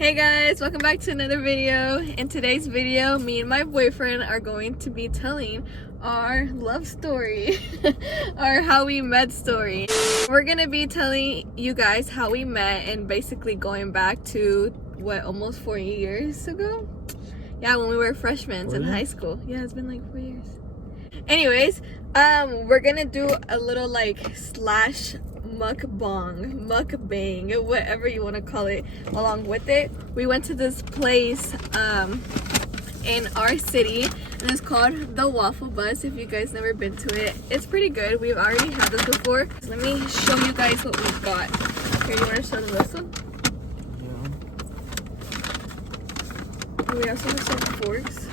Hey guys, welcome back to another video. In today's video, me and my boyfriend are going to be telling our love story, our how we met story. We're gonna be telling you guys how we met and basically going back to what, almost 4 years ago? Yeah, when we were freshmen in high school. Yeah, it's been like 4 years. Anyways, we're gonna do a little like slash mukbang, whatever you want to call it. Along with it, we went to this place in our city and it's called the Waffle Bus. If you guys never been to it, it's pretty good. We've already had this before. Let me show you guys what we've got. Here, you want to show them this one? Yeah. We also have some forks.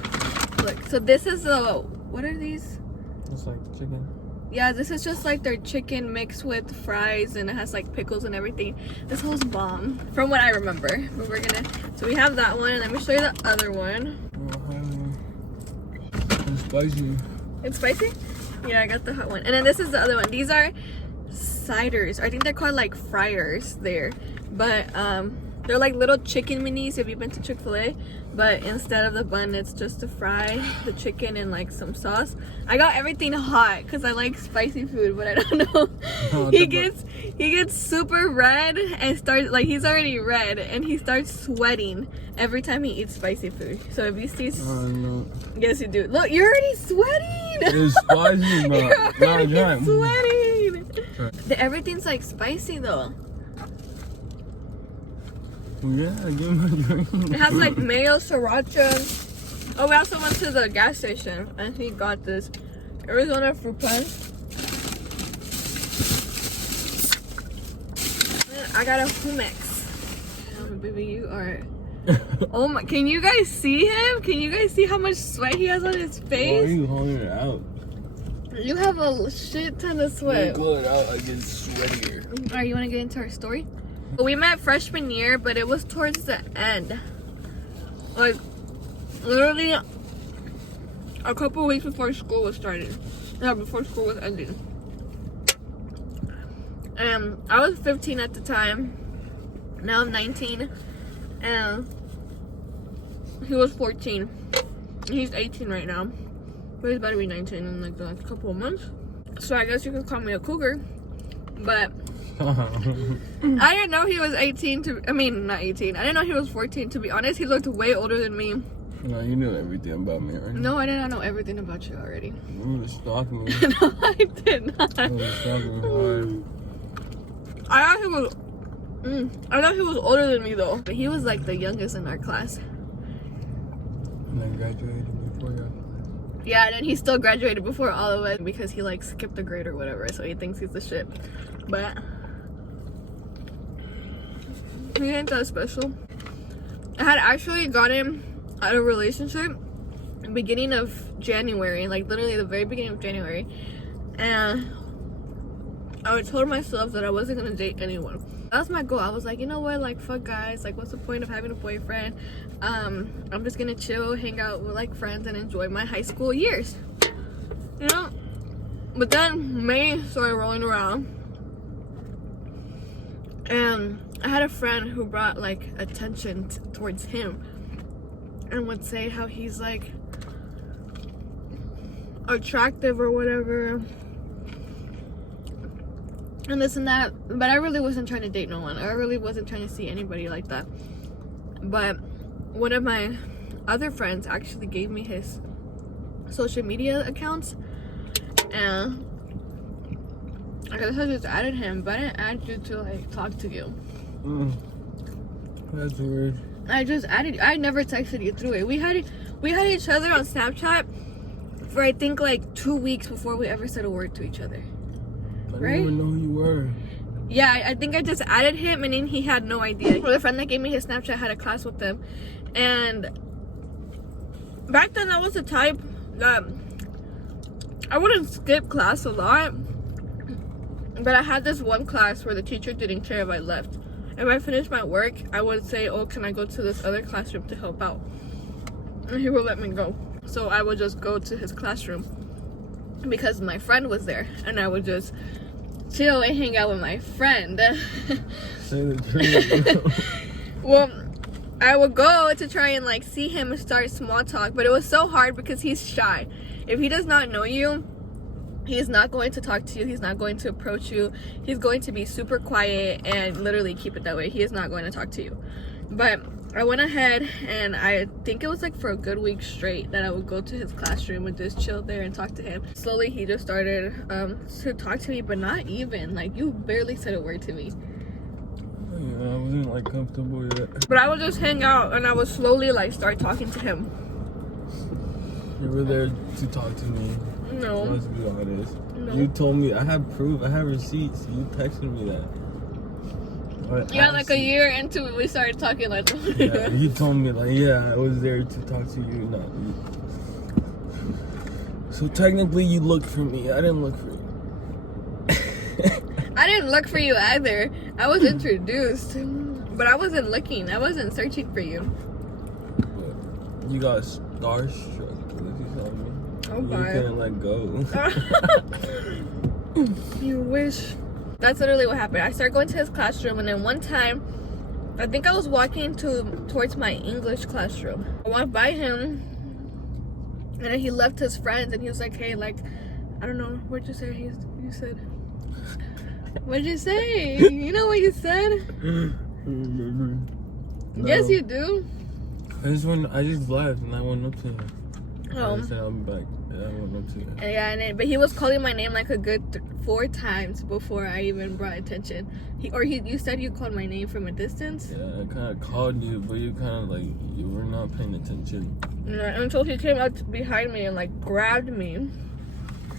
Look, so this is the, what are these? It's like chicken. Yeah, this is just like their chicken mixed with fries, and it has like pickles and everything. This whole's bomb, from what I remember. But we're gonna, so we have that one, and let me show you the other one. It's spicy. It's spicy? Yeah, I got the hot one. And then this is the other one. These are ciders. I think they're called like fryers there. But they're like little chicken minis if you've been to Chick-fil-A. But instead of the bun, it's just to fry the chicken and like some sauce. I got everything hot because I like spicy food, but I don't know. He gets super red and starts, like, he's already red and he starts sweating every time he eats spicy food. So if you see, no. Yes you do. Look, you're already sweating. It's spicy, bro. You're already sweating. Everything's like spicy though. Yeah, give me a drink. It has like mayo, sriracha. Oh, we also went to the gas station and he got this Arizona fruit punch. And I got a hummus. Oh, baby, you are. Oh my! Can you guys see him? Can you guys see how much sweat he has on his face? Why are you holding it out? You have a shit ton of sweat. Pull it out, I get sweatier. Alright, you want to get into our story? We met freshman year, but it was towards the end. Like, literally a couple weeks before school was starting. No, before school was ending. And I was 15 at the time. Now I'm 19. And he was 14. He's 18 right now. But he's about to be 19 in like the next couple of months. So I guess you could call me a cougar. But I didn't know he was 18 to, I mean, not 18. I didn't know he was 14, to be honest. He looked way older than me. No, you knew everything about me, right? No, I did not know everything about you already. You were stalking me. No, I did not. You were stalking me hard. I thought he was older than me though. But he was like the youngest in our class. And I graduated before you. Yeah, and then he still graduated before all of us because he like skipped a grade or whatever, so he thinks he's the shit. But he ain't that special. I had actually gotten out of a relationship beginning of January, like literally the very beginning of January, and I told myself that I wasn't gonna date anyone. That was my goal. I was like, you know what, like, fuck guys, like, what's the point of having a boyfriend? I'm just gonna chill, hang out with like friends and enjoy my high school years, you know. But then May started rolling around and I had a friend who brought like attention towards him and would say how he's like attractive or whatever and this and that, but I really wasn't trying to date no one. I really wasn't trying to see anybody like that. But one of my other friends actually gave me his social media accounts, and I guess I just added him, but I didn't add you to like talk to you. That's weird. I just added you. I never texted you through it. We had each other on Snapchat for I think like 2 weeks before we ever said a word to each other. I Right? didn't even know who you were. Yeah, I think I just added him and then he had no idea. The friend that gave me his Snapchat had a class with them, and back then I was the type that I wouldn't skip class a lot, but I had this one class where the teacher didn't care if I left. If I finished my work, I would say, oh, can I go to this other classroom to help out? And he would let me go. So I would just go to his classroom because my friend was there, and I would just chill and hang out with my friend. Say the truth. Well, I would go to try and like see him and start small talk, but it was so hard because he's shy. If he does not know you, he's not going to talk to you. He's not going to approach you. He's going to be super quiet and literally keep it that way. He is not going to talk to you. But I went ahead and I think it was like for a good week straight that I would go to his classroom and just chill there and talk to him. Slowly he just started to talk to me, but not even. Like, you barely said a word to me. Yeah, I wasn't like comfortable yet. But I would just hang out and I would slowly like start talking to him. You were there to talk to me. No. Let's be honest. No. You told me, I have proof, I have receipts. You texted me that. Yeah, like a year into it, we started talking like. Yeah, you told me like, yeah, I was there to talk to you, not you. So technically, you looked for me. I didn't look for you. I didn't look for you either. I was introduced, but I wasn't looking. I wasn't searching for you. But you got starstruck because you saw me. Oh, You bye. couldn't let go. You wish. That's literally what happened. I started going to his classroom, and then one time, I think I was walking towards my English classroom. I walked by him, and then he left his friends, and he was like, "Hey, like, I don't know, what'd you say?" You said, "What'd you say?" You know what you said? Remember? Yes, you do. I just left and I went up to him. Oh. I said I'll be back. And I went up to him. Yeah, but he was calling my name like a good 4 times before I even brought attention. You said you called my name from a distance? Yeah, I kind of called you, but you kind of like, you were not paying attention. Yeah, until he came up behind me and like grabbed me.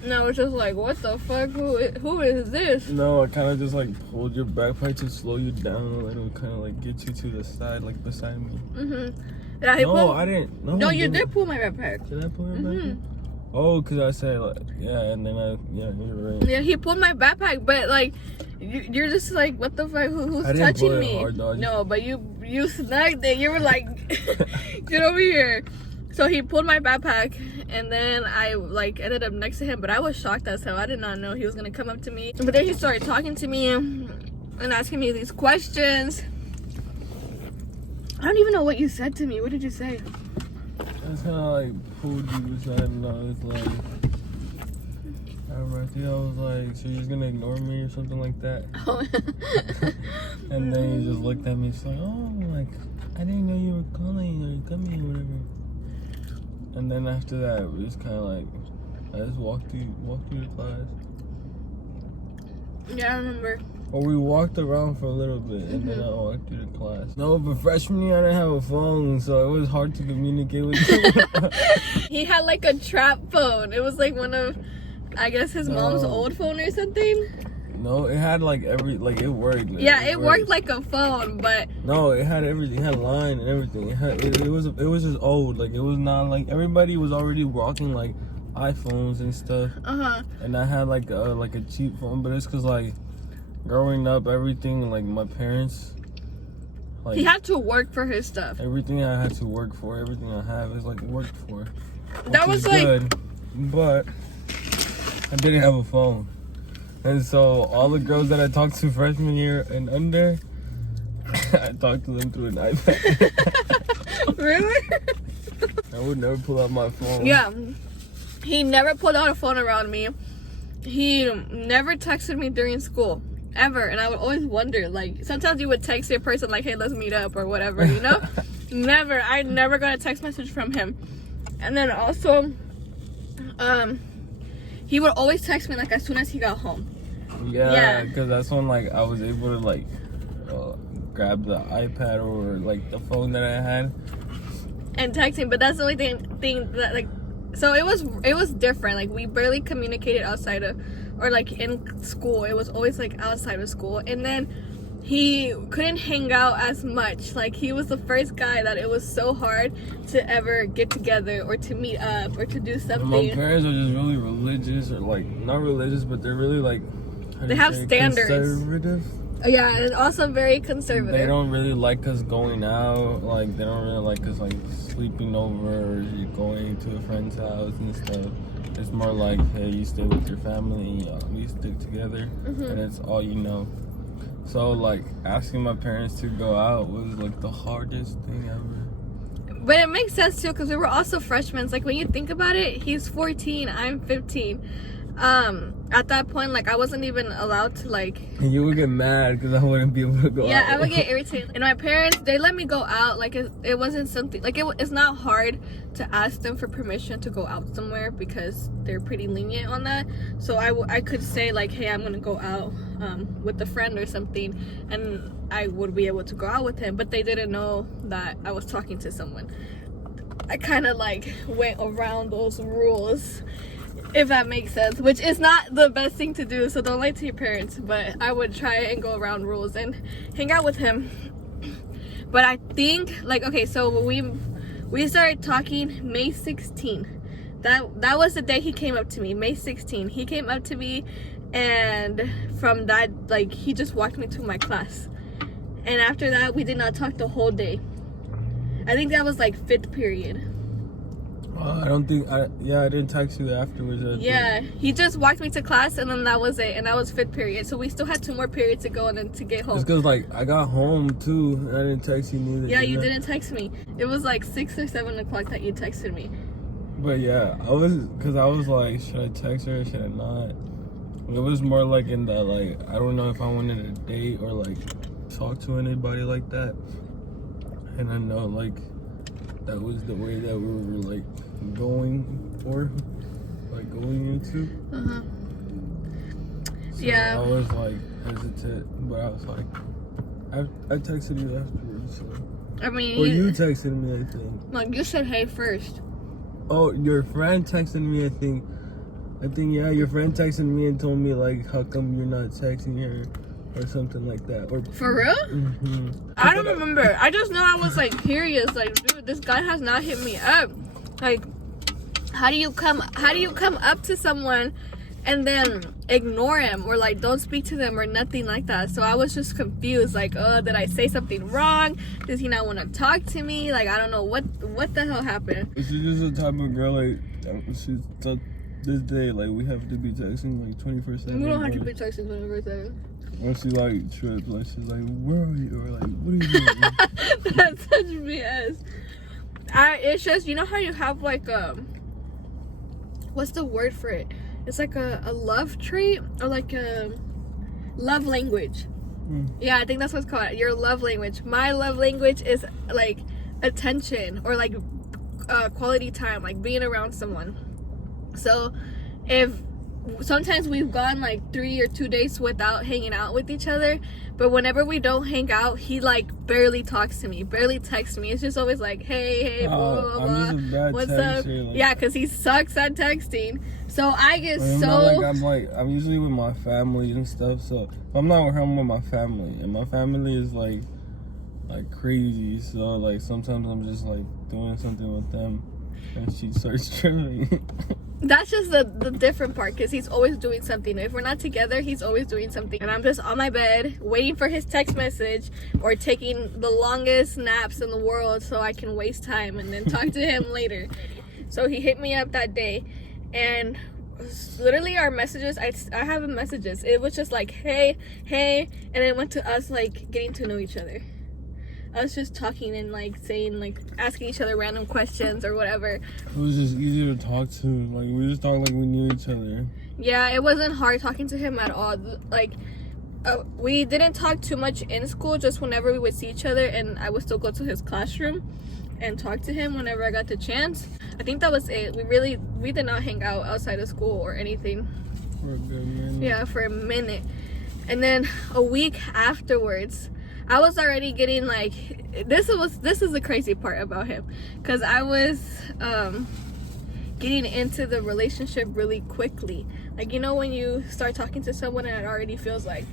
And I was just like, what the fuck? Who is this? No, I kind of just like pulled your backpack to slow you down a little, kind of like get you to the side, like beside me. Yeah, I didn't. No, you did pull my backpack. Did I pull your backpack? Oh, because I said, like, yeah, and then you're right. Yeah, he pulled my backpack, but like, you're just like, what the fuck? Who's I didn't touching pull it me? hard, dog. No, but you snagged it. You were like, get over here. So he pulled my backpack, and then I like ended up next to him, but I was shocked as hell. I did not know he was gonna come up to me. But then he started talking to me and asking me these questions. I don't even know what you said to me. What did you say? I just kind of like pulled you aside and I was like, I was like, so you're just gonna ignore me or something like that? Oh. And then you just looked at me, so like, oh, like, I didn't know you were calling or coming or whatever. And then after that, we just kind of like, I just walked through the class. Yeah, I remember. Or we walked around for a little bit, and then I walked through the class. No, but freshman year, I didn't have a phone, so it was hard to communicate with you. He had like a trap phone. It was like one of, I guess, his mom's old phone or something. No, it had like it worked. Like, Yeah, it worked like a phone, but no, it had everything. It had line and everything. It was just old. Like, it was not like, everybody was already rocking like iPhones and stuff. And I had like a cheap phone, but it's cause like growing up, everything like my parents. Like, he had to work for his stuff. Everything I had to work for, everything I have is like worked for. That was like good, but I didn't have a phone. And so all the girls that I talked to freshman year and under, I talked to them through an iPad. Really? I would never pull out my phone. Yeah. He never pulled out a phone around me. He never texted me during school. Ever. And I would always wonder, like, sometimes you would text your person like, hey, let's meet up or whatever, you know? Never. I never got a text message from him. And then also, he would always text me like as soon as he got home. Yeah, because that's when like I was able to like grab the iPad or like the phone that I had and texting. But that's the only thing that like, so it was different. Like, we barely communicated outside of, or like in school. It was always like outside of school. And then he couldn't hang out as much. Like, he was the first guy that it was so hard to ever get together or to meet up or to do something. My parents are just really religious, or like not religious, but they're really like, they have standards. Conservative. Yeah, and also very conservative. They don't really like us going out. Like, they don't really like us like sleeping over or going to a friend's house and stuff. It's more like, hey, you stay with your family, we stick together, and it's all you know. So like asking my parents to go out was like the hardest thing ever. But it makes sense too, because we were also freshmen. Like when you think about it, he's 14, I'm 15. At that point, like I wasn't even allowed to like. And you would get mad because I wouldn't be able to go out. Yeah, I would get irritated. And my parents, they let me go out. Like it wasn't something like it's not hard to ask them for permission to go out somewhere because they're pretty lenient on that. So I could say like, hey, I'm gonna go out with a friend or something, and I would be able to go out with him. But they didn't know that I was talking to someone. I kind of like went around those rules, if that makes sense, which is not the best thing to do, so don't lie to your parents. But I would try and go around rules and hang out with him. But I think like, okay, so we started talking May 16th. That was the day he came up to me. May 16th he came up to me, and from that, like, he just walked me to my class, and after that we did not talk the whole day. I think that was like 5th period. I don't think I didn't text you afterwards. Yeah, he just walked me to class, and then that was it, and that was 5th period. So we still had 2 more periods to go and then to get home. It's because like I got home too, and I didn't text you neither. Yeah, you didn't text me. It was like 6 or 7 o'clock that you texted me. But yeah, I was like, should I text her or should I not? It was more like in the like, I don't know if I wanted a date or like talk to anybody like that. And I know like that was the way that we were like going into. So Yeah. I was like hesitant, but I was like, I texted you afterwards. So. I mean, Or you texted me, I think. Like you said, hey first. Oh, your friend texted me, I think yeah, your friend texted me and told me like, how come you're not texting her or something like that. Or for real? Mm-hmm. I don't remember. I just know I was like curious, like, dude, this guy has not hit me up. Like, how do you come up to someone and then ignore him or like don't speak to them or nothing like that? So I was just confused, like, oh, did I say something wrong? Does he not want to talk to me? Like, I don't know what the hell happened. She's just the type of girl like she's this day like we have to be texting like 24/7. We don't have to be texting 24/7. Or she like trips, like she's like, where are you? Or like, what are you doing? That's such BS. It's just, you know how you have like what's the word for it? It's like a love trait or like a love language. Yeah, I think that's what it's called. Your love language. My love language is like attention or like quality time, like being around someone. So if sometimes we've gone like 3 or 2 days without hanging out with each other, but whenever we don't hang out, he like barely talks to me, barely texts me. It's just always like, hey, blah, blah, blah. What's up? Like, yeah, because he sucks at texting. So I get I'm usually with my family and stuff. So if I'm not with him, I'm with my family, and my family is like crazy. So like sometimes I'm just like doing something with them, and she starts tripping. That's just the different part, because he's always doing something. If we're not together, he's always doing something, and I'm just on my bed waiting for his text message or taking the longest naps in the world so I can waste time and then talk to him later. So he hit me up that day, and literally our messages, I have messages, it was just like, hey, and it went to us like getting to know each other. I was just talking and like saying, like asking each other random questions or whatever. It was just easier to talk to. Like we just talked like we knew each other. Yeah, it wasn't hard talking to him at all. Like we didn't talk too much in school, just whenever we would see each other, and I would still go to his classroom and talk to him whenever I got the chance. I think that was it. We did not hang out outside of school or anything. For a good minute. Yeah, for a minute. And then a week afterwards, I was already getting like, this is the crazy part about him, because I was getting into the relationship really quickly. Like, you know, when you start talking to someone and it already feels like,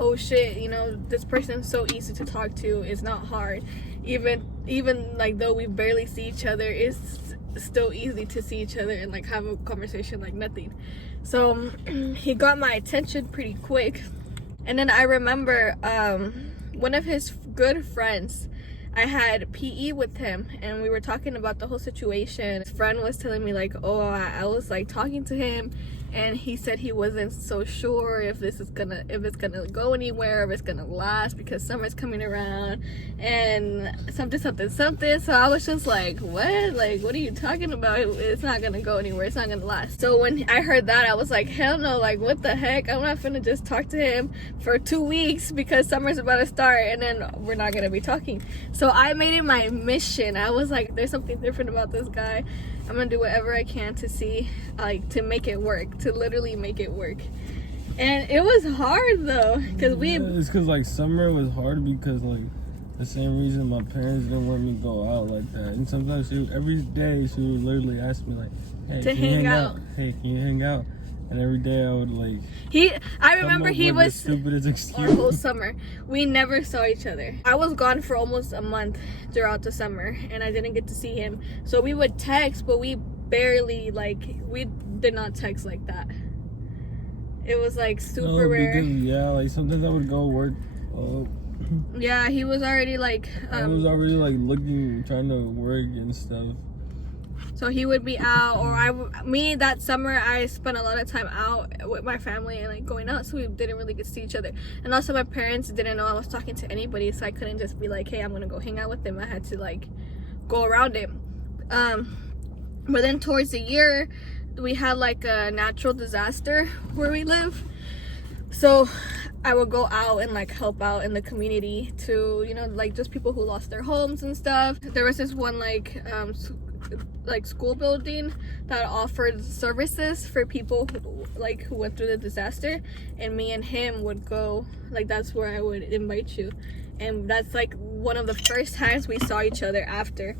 oh shit, you know, this person's so easy to talk to, it's not hard. Even like though we barely see each other, it's still easy to see each other and like have a conversation like nothing. So he got my attention pretty quick. And then I remember one of his good friends, I had PE with him, and we were talking about the whole situation. His friend was telling me like, oh, I was like talking to him, and he said he wasn't so sure if it's gonna go anywhere, if it's gonna last, because summer's coming around and something. So I was just like, what? Like, what are you talking about? It's not gonna go anywhere, it's not gonna last. So when I heard that, I was like, hell no, like what the heck, I'm not gonna just talk to him for 2 weeks because summer's about to start and then we're not gonna be talking. So I made it my mission. I was like, there's something different about this guy. I'm gonna do whatever I can to see, like, to make it work, to literally make it work. And it was hard though, because it's because like summer was hard because like the same reason my parents didn't want me to go out like that. And sometimes every day she would literally ask me like, hey, to can you hang out. Hey, can you hang out? And every day I would like, I remember he was stupidest excuse. Our whole summer we never saw each other. I was gone for almost a month throughout the summer and I didn't get to see him. So we would text, but we barely, like, we did not text like that. It was like super rare. Yeah, like sometimes I would go work. Yeah, he was already like I was already like looking, trying to work and stuff. So he would be out, or me that summer I spent a lot of time out with my family and like going out, so we didn't really get to see each other. And also my parents didn't know I was talking to anybody, so I couldn't just be like, hey, I'm gonna go hang out with him. I had to like go around him. But then towards the year we had like a natural disaster where we live, so I would go out and like help out in the community to, you know, like just people who lost their homes and stuff. There was this one like school building that offered services for people who went through the disaster, and me and him would go, like, that's where I would invite you. And that's like one of the first times we saw each other after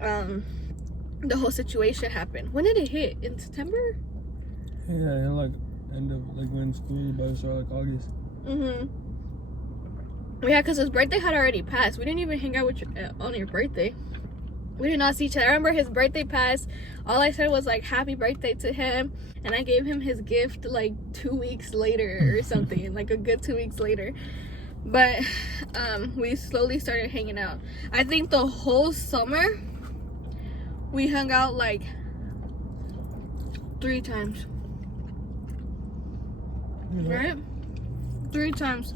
the whole situation happened. When did it hit? In September? Yeah, like end of like when school was about to start, like August. Yeah, because his birthday had already passed. We didn't even hang out with you on your birthday. We did not see each other. I remember his birthday passed. All I said was like happy birthday to him, and I gave him his gift like 2 weeks later or something. Like a good 2 weeks later. But we slowly started hanging out. I think the whole summer we hung out like 3 times. Right? 3 times.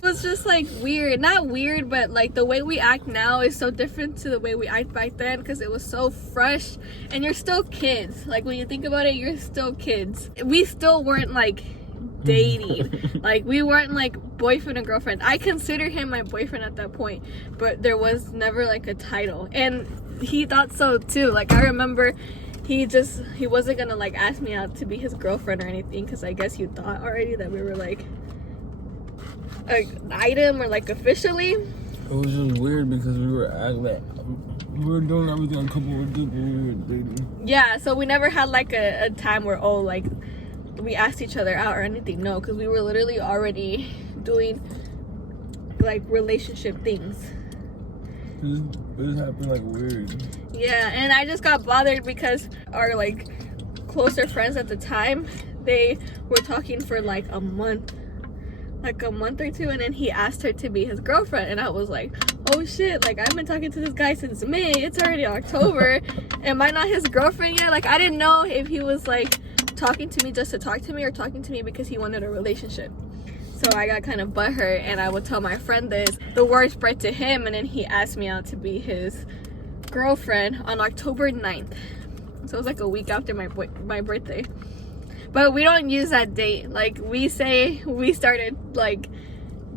It was just like weird. Not weird, but like the way we act now is so different to the way we act back then, because it was so fresh and you're still kids. Like when you think about it, you're still kids. We still weren't like dating. Like we weren't like boyfriend and girlfriend. I consider him my boyfriend at that point, but there was never like a title, and he thought so too. Like I remember he wasn't gonna like ask me out to be his girlfriend or anything, because I guess you thought already that we were like an item or like officially. It was just weird because we were doing everything a couple would do, but we were dating. Yeah, so we never had like a time where like we asked each other out or anything. No, because we were literally already doing like relationship things. It just happened like weird. Yeah, and I just got bothered because our like closer friends at the time, they were talking for like a month or 2, and then he asked her to be his girlfriend, and I was like, oh shit, like I've been talking to this guy since May, it's already October. Am I not his girlfriend yet? Like I didn't know if he was like talking to me just to talk to me or talking to me because he wanted a relationship. So I got kind of butthurt, and I would tell my friend this. The word spread to him, and then he asked me out to be his girlfriend on October 9th. So it was like a week after my birthday. But we don't use that date. Like we say we started like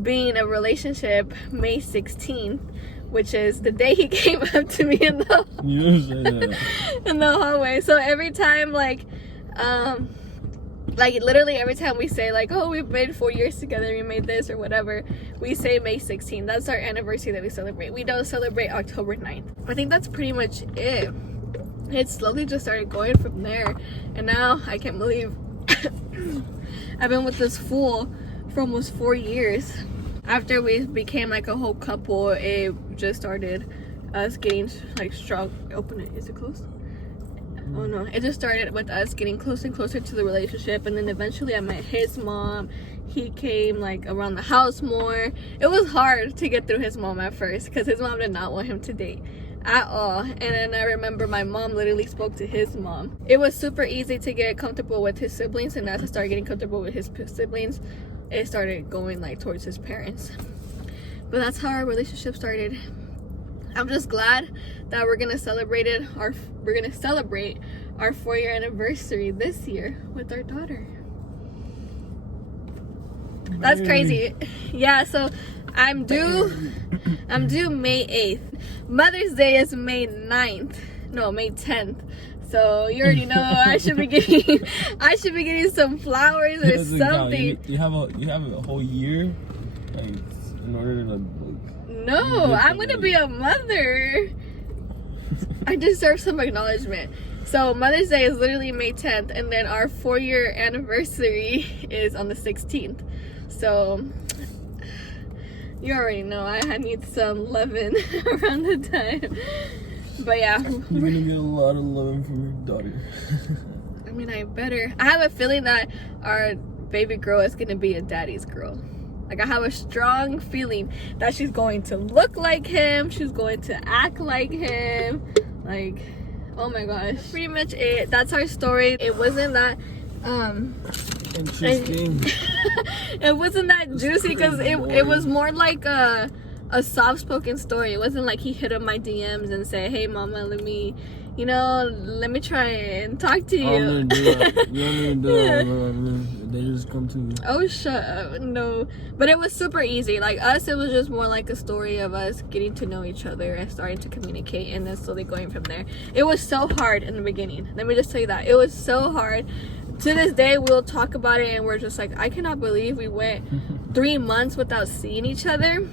being a relationship May 16th, which is the day he came up to me in the in the hallway. So every time like literally every time we say like, oh, we've made 4 years together, we made this or whatever, we say May 16th. That's our anniversary that we celebrate. We don't celebrate October 9th. I think that's pretty much it. It slowly just started going from there, and now I can't believe I've been with this fool for almost 4 years. After we became like a whole couple, it just started us getting like strong. Open it. Is it closed? Oh no, it just started with us getting closer and closer to the relationship, and then eventually I met his mom. He came like around the house more. It was hard to get through his mom at first because his mom did not want him to date. at all. And then I remember my mom literally spoke to his mom. It was super easy to get comfortable with his siblings, and as I started getting comfortable with his siblings, it started going like towards his parents. But that's how our relationship started. I'm just glad that we're gonna celebrate our 4-year anniversary this year with our daughter. That's crazy. Yeah, so I'm due May 8th. Mother's Day is May 9th. No, May 10th. So you already know I should be getting some flowers or something. You have a whole year, like, in order to like. No, I'm gonna be a mother. I deserve some acknowledgement. So Mother's Day is literally May 10th, and then our 4-year anniversary is on the 16th. So you already know I need some loving around the time. But yeah, you're gonna get a lot of loving from your daughter. I mean, I better. I have a feeling that our baby girl is gonna be a daddy's girl. Like, I have a strong feeling that she's going to look like him. She's going to act like him. Like, oh my gosh. That's pretty much it. That's our story. It wasn't that interesting. It wasn't that juicy because it was more like a soft-spoken story. It wasn't like he hit up my DMs and said, hey mama, let me try and talk to you. I don't do that. You don't even do that. They just come to me. Oh, shut up. No. But it was super easy. Like us, it was just more like a story of us getting to know each other and starting to communicate, and then slowly going from there. It was so hard in the beginning. Let me just tell you that. It was so hard. To this day, we'll talk about it and we're just like, I cannot believe we went 3 months without seeing each other,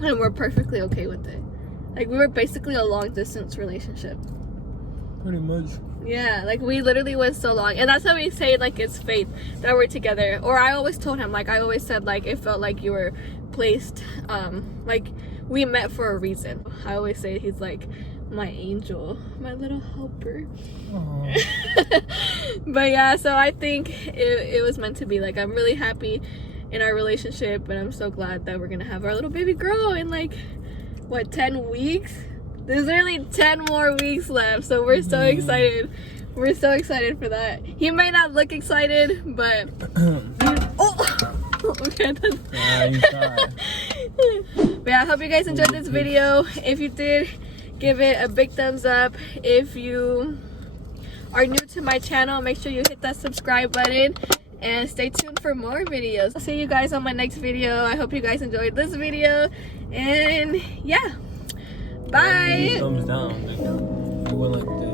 and we're perfectly okay with it. Like, we were basically a long distance relationship. Pretty much. Yeah, like we literally went so long, and that's how we say like it's fate that we're together. Or I always told him, like I always said, like it felt like you were placed, like we met for a reason. I always say he's like my angel, my little helper. But yeah, so I think it was meant to be. Like, I'm really happy in our relationship, and I'm so glad that we're gonna have our little baby girl in like what, 10 weeks. There's literally 10 more weeks left, so we're so excited. We're so excited for that. He may not look excited, but okay. But yeah, I hope you guys enjoyed this video. If you did, give it a big thumbs up. If you are new to my channel, make sure you hit that subscribe button and stay tuned for more videos. I'll see you guys on my next video. I hope you guys enjoyed this video, and yeah. Bye. Thumbs down. Like, you went like this.